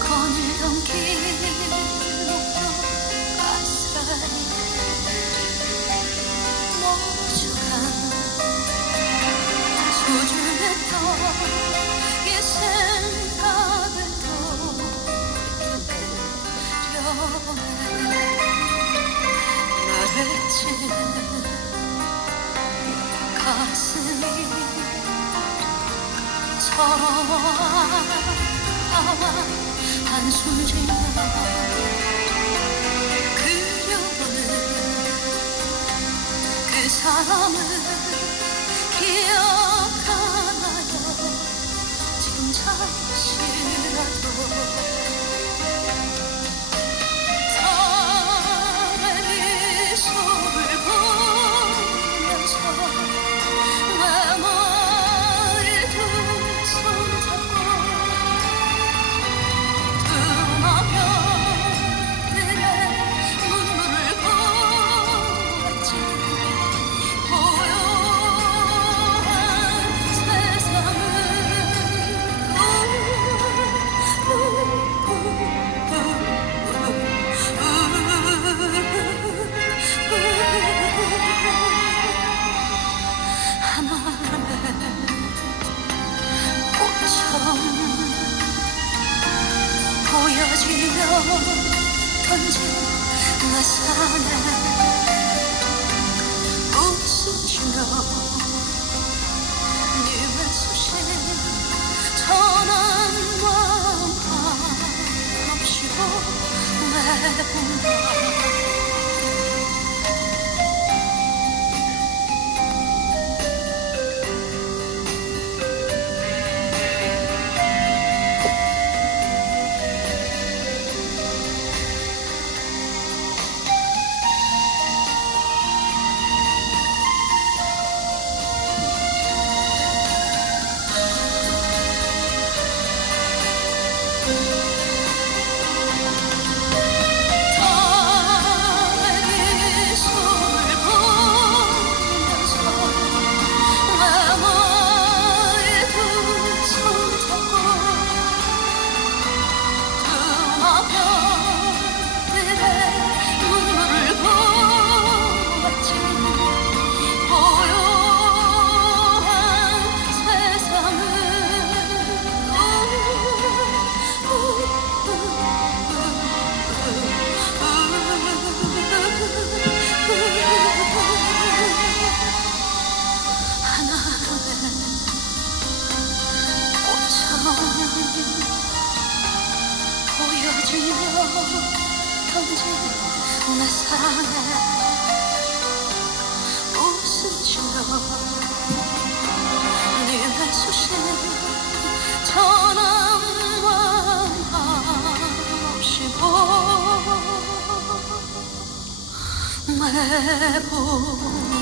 거닐던 길목도 가스라이 모죽한 소중했던 이 생각을 돌이켜 말했지 가슴이 서러워하와 한숨 쉬며 그려보는 그 사람을 기억하나요? 지금 잠시라도 사랑의 미소를 보면서 내 머리 두 손 잡고 두마병들의 눈물을 보았지. 고요한 세상은 하나의 꽃처럼 보여지며 던진 내 사랑에 웃음주며 네 외수신 전한 마음 한없이 보내본다. 보여지며 던진 내 사랑에 웃음주며 네 외수신 전한 마음 한없이 보내본